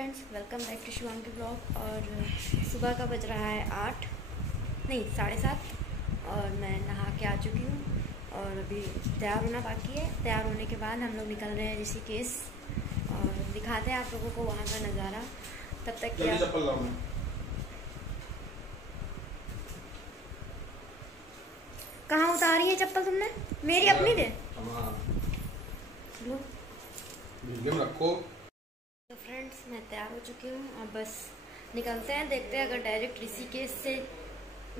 Friends, welcome back to Shivangi blog. और सुबह का बज रहा है 8 नहीं 7:30 और मैं नहा के आ चुकी हूँ और अभी तैयार होना बाकी है। तैयार होने के बाद हम लोग निकल रहे हैं ऋषिकेश और दिखाते हैं आप लोगों को वहाँ का नज़ारा। तब तक क्या कहाँ उतारी है चप्पल तुमने? मेरी अपनी दे रखो। तो फ्रेंड्स, मैं तैयार हो चुकी हूँ। अब बस निकलते हैं, देखते हैं। अगर डायरेक्ट ऋषिकेश से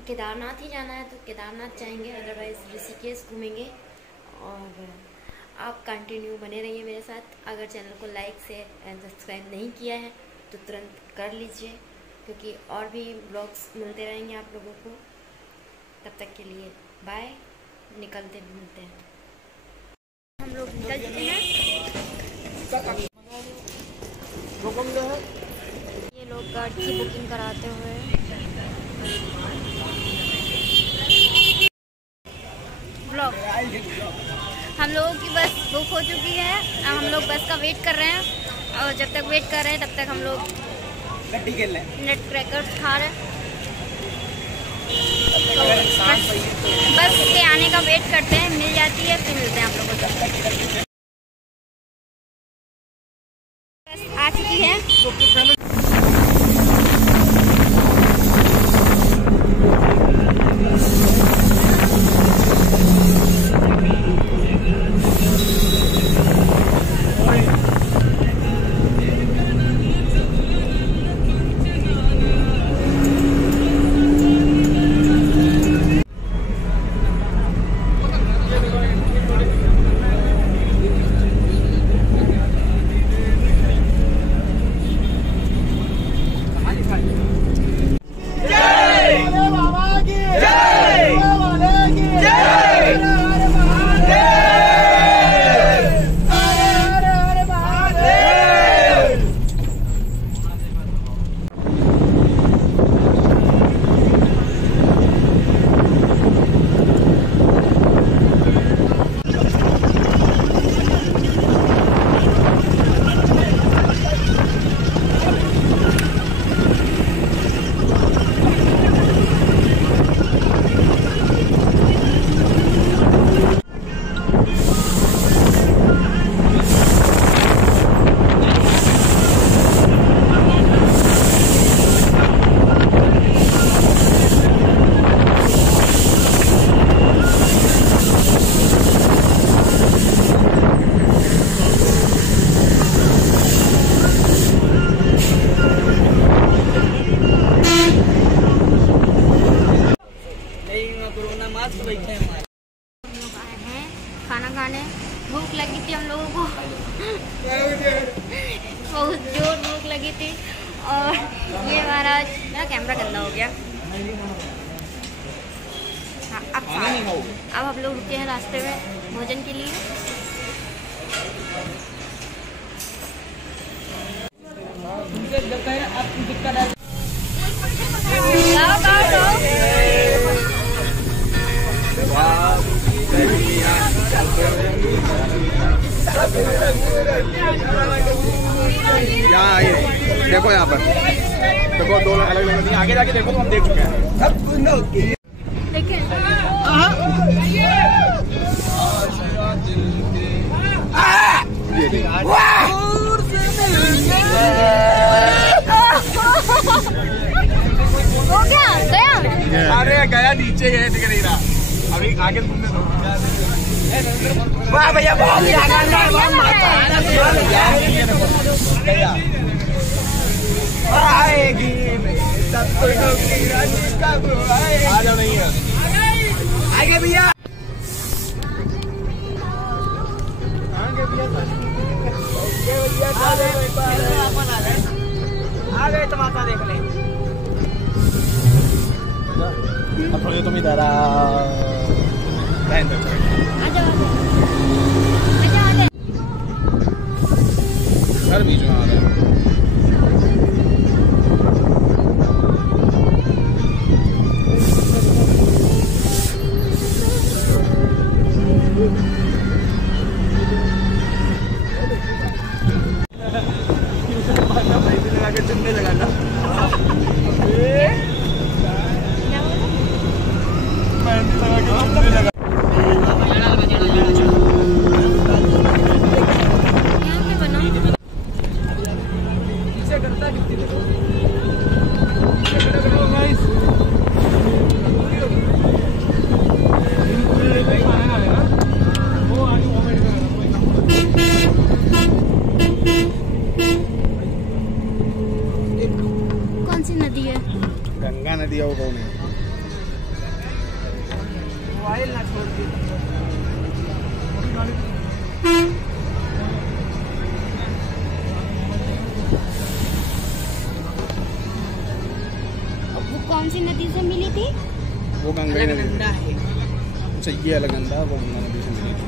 केदारनाथ ही जाना है तो केदारनाथ जाएंगे, अदरवाइज ऋषिकेश घूमेंगे। और आप कंटिन्यू बने रहिए मेरे साथ। अगर चैनल को लाइक से एंड सब्सक्राइब नहीं किया है तो तुरंत कर लीजिए, क्योंकि और भी ब्लॉग्स मिलते रहेंगे आप लोगों को। तब तक के लिए बाय, निकलते मिलते हैं। हम लोग निकल चुके हैं। ये लोग गाड़ी की बुकिंग कराते हुए ब्लॉग। हम लोगों की बस बुक हो चुकी है। अब हम लोग बस का वेट कर रहे हैं और जब तक वेट कर रहे हैं तब तक हम लोग नट क्रैकर्स खा रहे हैं। तो बस के आने का वेट करते हैं, मिल जाती है फिर मिलते हैं आप लोगों को। आ चुकी है। खाना खाने भूख लगी थी हम लोगों को बहुत जोर भूख लगी थी। और ये महाराज, मेरा कैमरा गंदा हो गया। हाँ, अब हम लोग रुके हैं रास्ते में भोजन के लिए। यहाँ आइए, देखो यहाँ पर देखो, दो अलग अलग आगे जाके देखो तो हम देख चुके हैं सब। देखें हो गया गया। अरे गया नीचे है, दिख नहीं रहा। अभी आगे तुमने दो। वाह भैया, बहुत ही आएगी आ जाओ, नहीं है आगे भैया, आगे आ गए तमाशा देख ले। अब थोड़ी तुम इधर घर बीच में आ रहे हैं। लगा के चुनने लगाना। कौन सी नदी है? गंगा नदी है वो कौन है? मोबाइल ना छोड़ दे। वो कौन सी नदी से मिली थी? वो गंगा नदी है। अच्छा ये अलगंदा वो गंगा नदी से मिली थी।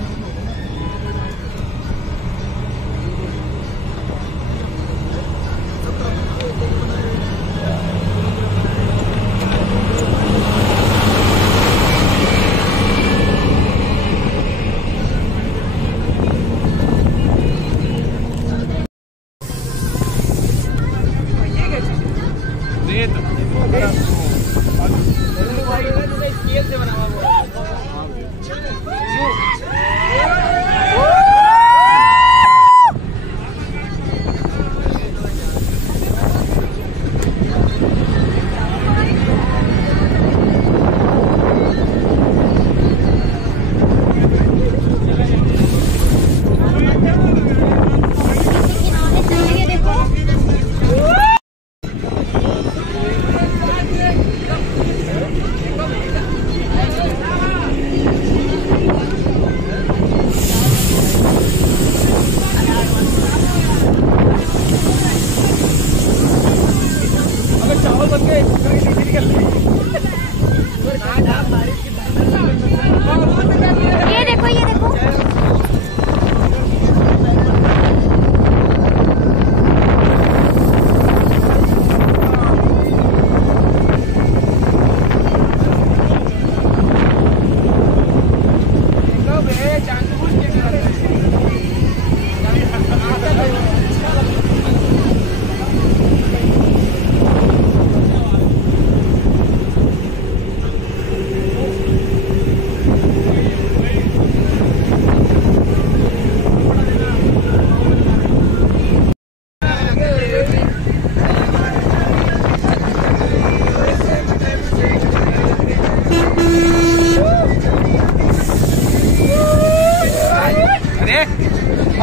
से बना हुआ है। ये देखो ये देखो।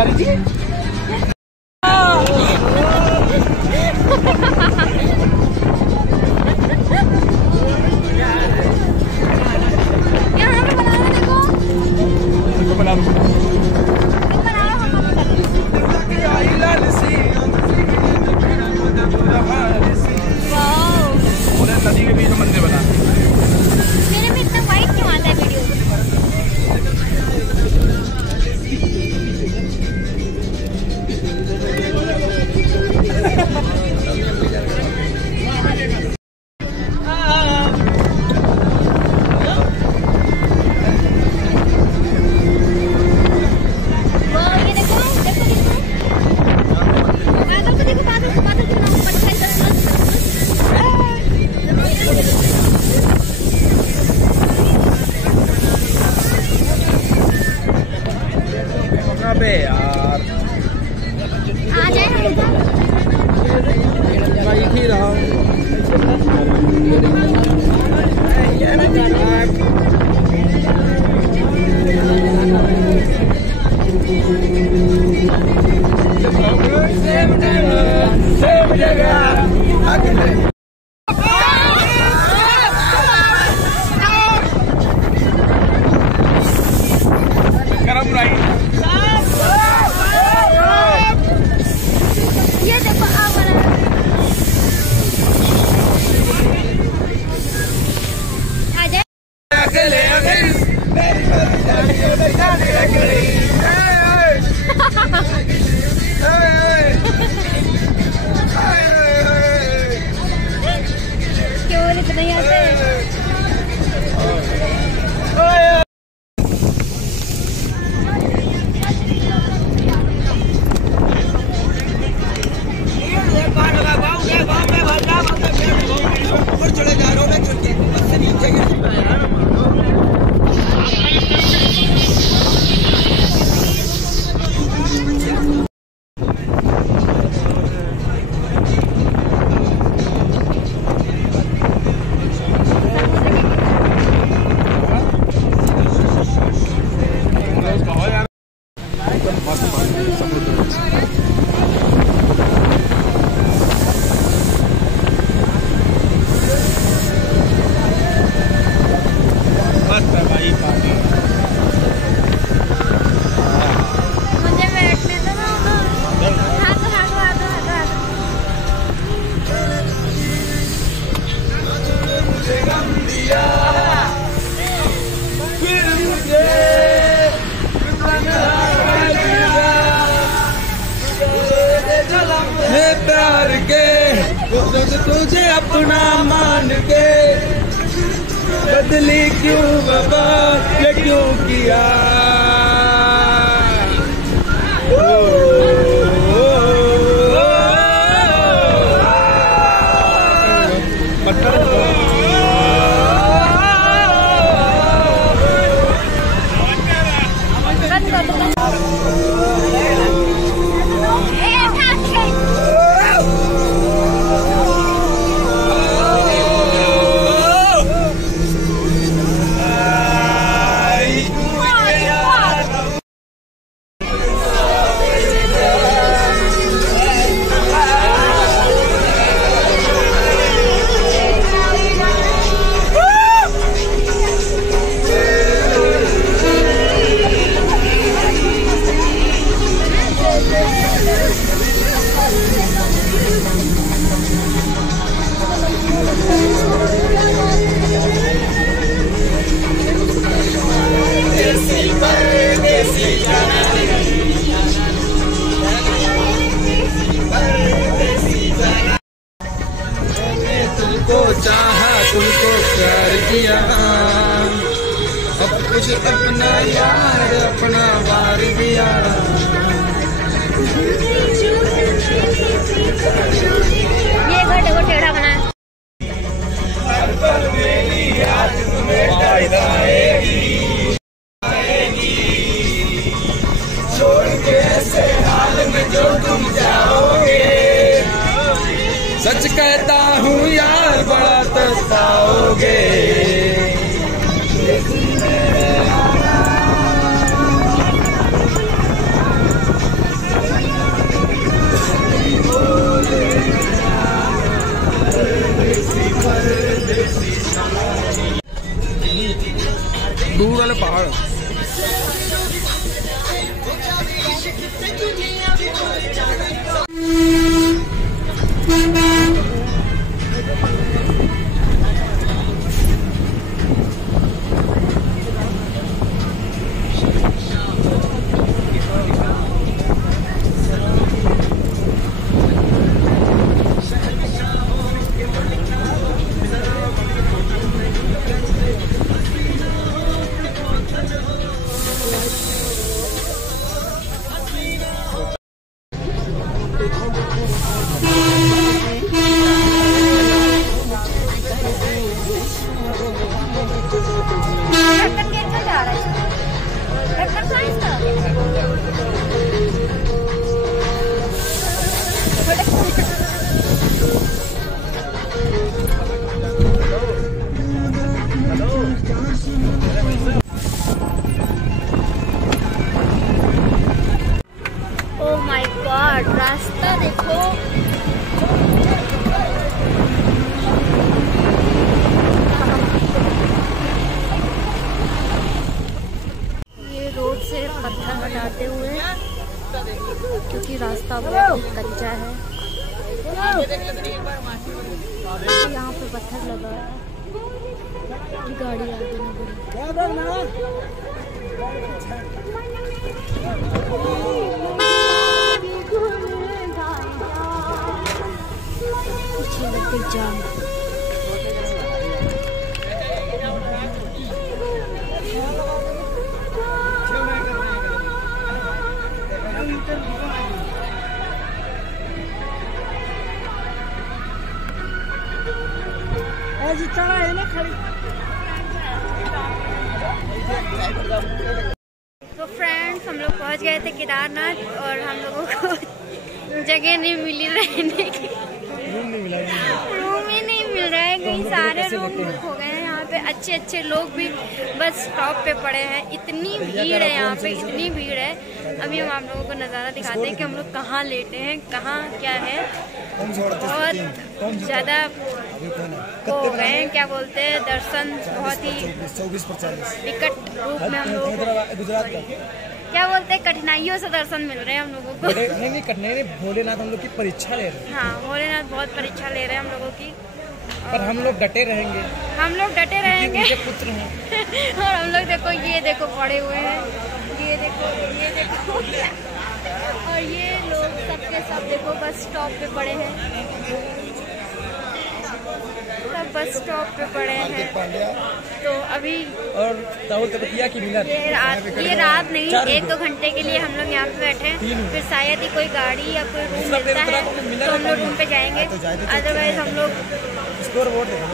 अरे जी यहाँ पे बना रहे देखो। बना दो। तुम बना रहे हो हम पूरे नदी के बीच में मंदिर बना। मेरे में इतना वाइट क्यों आता है वीडियो? अबे यार आ जाए हम बाइक ही रहा। गरम राइड ये देखो आ बना आ जाए। क्यों इतना ही आते हैं? हार के, तुझे अपना मान के, बदली क्यों बाबा ये क्यों किया। चाहा तुमको प्यार किया, अब कुछ अपना यार अपना वार दिया। ये घर देखो टेढ़ा बना है। छोड़ के ऐसे हाल में जो तुम जाओगे, सच कहता हूँ यार बड़ा पछताओगे। दूर वाले पहाड़ ओह माय गॉड, रास्ता देखो। ये रोड से पत्थर हटाते हुए क्योंकि रास्ता बहुत कच्चा है। यहाँ पे पत्थर लगा है, गाड़ी आगे ना बढ़े। पीछे लग गई जाम। तो फ्रेंड्स, हम लोग पहुंच गए थे केदारनाथ और हम लोगों को जगह नहीं मिली रहने की। रूम ही नहीं मिल रहा है, कहीं सारे रूम बुक हो गए हैं। यहाँ पे अच्छे अच्छे लोग भी बस स्टॉप पे पड़े हैं। इतनी भीड़ है यहाँ पे, इतनी भीड़ है। अभी हम आप लोगों को नज़ारा दिखाते हैं कि हम लोग कहाँ लेटे हैं, कहाँ क्या है। बहुत ज़्यादा हो गए हैं, क्या बोलते हैं, दर्शन बहुत ही विकट रूप में हम लोगों को, क्या बोलते हैं, कठिनाइयों से दर्शन मिल रहे हैं हम लोगों को। नहीं कठिनाई, भोलेनाथ हम लोग की परीक्षा ले रहे हैं। हाँ, भोलेनाथ बहुत परीक्षा ले रहे हैं हम लोगों की, पर हम लोग डटे रहेंगे। हम लोग डटे रहेंगे। पुत्र हैं और हम लोग देखो, ये देखो पड़े हुए हैं, ये देखो, ये देखो। और ये लोग सबके सब देखो बस स्टॉप पे पड़े हैं, सब बस स्टॉप पे पड़े हैं। तो अभी और राहुल तपतिया की मिलन। ये रात नहीं, 1-2 घंटे के लिए हम लोग यहाँ पे बैठे हैं, फिर शायद ही कोई गाड़ी या कोई रूम मिलता है तो हम लोग रूम पे जाएंगे, अदरवाइज हम लोग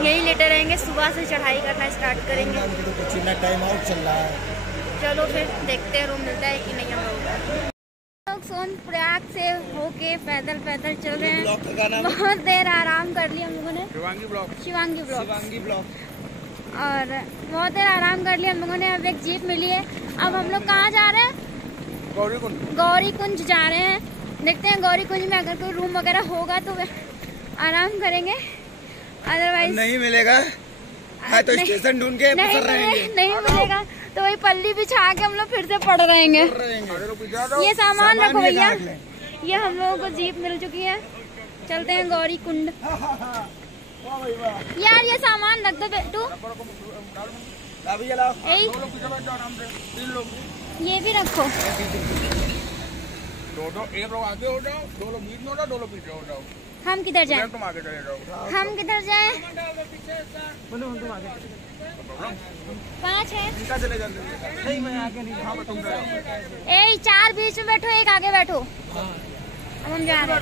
यही लेटे रहेंगे। सुबह से चढ़ाई करना स्टार्ट करेंगे। टाइम आउट चल रहा है। चलो फिर देखते हैं रूम मिलता है कि नहीं। हम लोग सोनप्रयाग से होके पैदल चल रहे हैं। बहुत देर आराम कर लिया हम लोगों ने, शिवांगी ब्लॉक, और बहुत देर आराम कर लिया हम लोगों ने। अब एक जीप मिली है। अब हम लोग कहाँ जा रहे हैं? गौरी कुंज जा रहे हैं। देखते हैं गौरी कुंज में अगर कोई रूम वगैरह होगा तो आराम करेंगे, अदरवाइज नहीं मिलेगा तो स्टेशन ढूंढ के नहीं मिलेगा तो वही पल्ली बिछा के हम लोग फिर से पड़ रहेंगे। ये सामान रखो भैया। ये हम लोगों को जीप मिल चुकी है। चलते हैं गौरी कुंड। यार ये सामान रख दो बेटू, ये भी रखो। एक लोग आगे हो जाओ, 2 लोग बीच में हो जाओ, 2 लोग पीछे हो जाओ। हम किधर जाएं? तुम आगे चले जाओ। हम किधर जाएं? 5 है। चले जाते नहीं, मैं आगे नहीं। हाँ, तुम 4 बीच में बैठो, एक आगे बैठो। अब हम जा रहे हैं।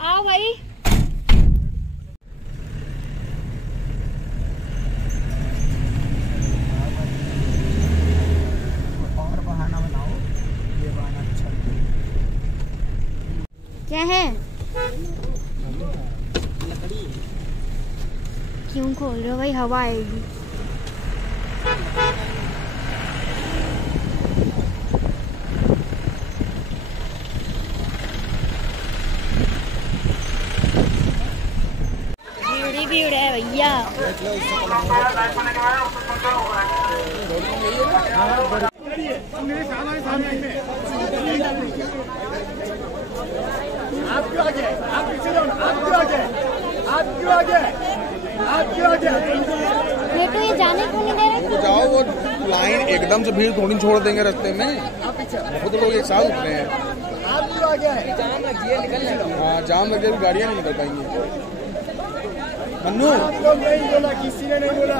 आओ भाई। और बहाना बनाओ, ये बहाना अच्छा क्या है? क्यों खोल रहे हो भाई? हवा आएगी। भीड़ है भैया। आप क्यों आगे? आप पीछे जाओ ना। आप क्यों आगे? आप क्यों आगे? आप क्यों आगे? ये तो ये जाने क्यों नहीं दे रहे? जाओ, वो लाइन एकदम से भीड़ थोड़ी छोड़ देंगे रास्ते में। बहुत लोग एक साथ उतरे हैं। आप क्यों आगे? जाम लग गया, निकलने दो। हाँ, जाम लग गया, गाड़ियाँ नहीं निकल पाएंगी। मन्नू नहीं बोला, किसी ने नहीं बोला।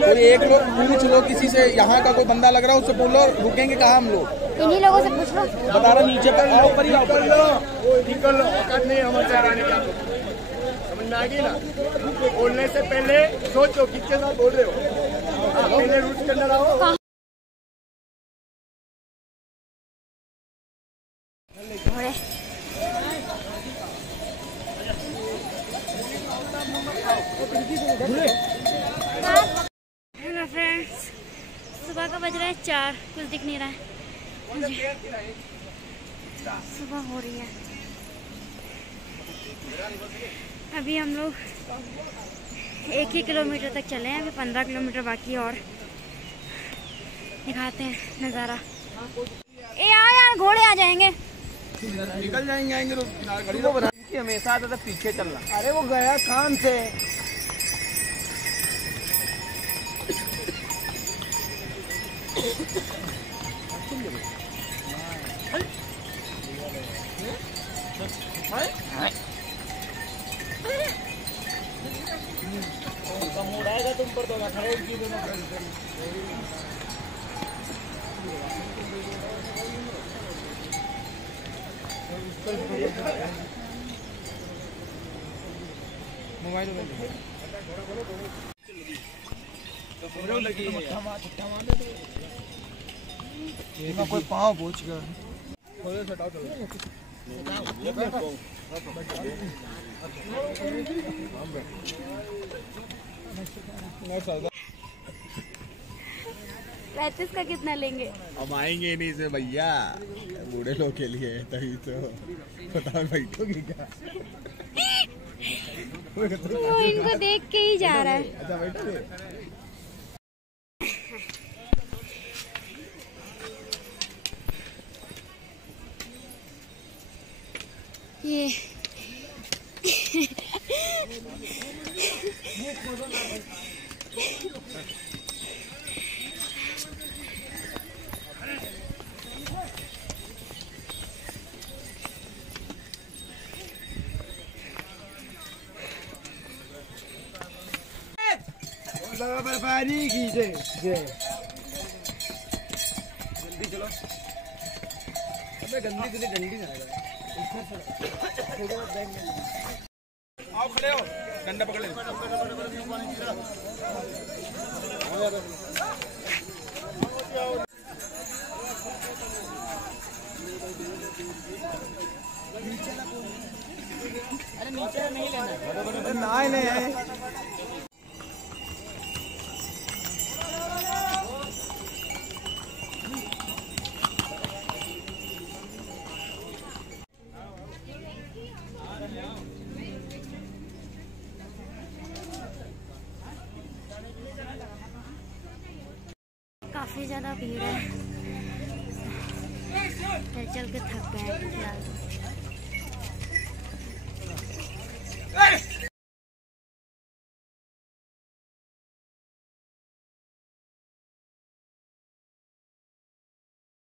कोई एक लोग पूछ लो किसी से, यहाँ का कोई बंदा लग रहा है उससे पूछ लो, रुकेंगे कहाँ हम लोग? इन्हीं लोगों से पूछ लो। बता रहा नीचे पर आओ, ऊपर ही आओ, ऊपर लो, निकल लो। औकात नहीं हमारे आने की, समझ में आ गई ना? बोलने से पहले सोचो किसके साथ बोल रहे हो। पहले रूट के अंदर आओ। हेलो फ्रेंड्स, सुबह का बज रहा है 4, कुछ दिख नहीं रहा है। सुबह हो रही है। अभी हम लोग 1 ही किलोमीटर तक चले हैं, अभी 15 किलोमीटर बाकी और। दिखाते हैं नज़ारा। ए यार घोड़े आ जाएंगे। निकल जाएंगे, आएंगे तो गाड़ी को बता कि हमेशा आता था पीछे चलना। अरे वो गया काम से। मूड आएगा तुम पर तो खड़े की दोनों। मोबाइल लगी है, कोई पाँव पूछ कर पैंतीस का कितना लेंगे? अब आएंगे नहीं से भैया, बूढ़े लोग के लिए तभी तो पता बैठोगी क्या? वो इनको देख के ही जा रहा है। अच्छा बैठोगे? ये पानी की जय जल्दी चलो। अबे गंदी तुझे डंडी ना लगा। आओ खड़े हो, डंडा पकड़ ले। अरे नीचे नहीं लेना, नहीं काफ़ी ज़्यादा भीड़ है, चल के थक गए फिलहाल।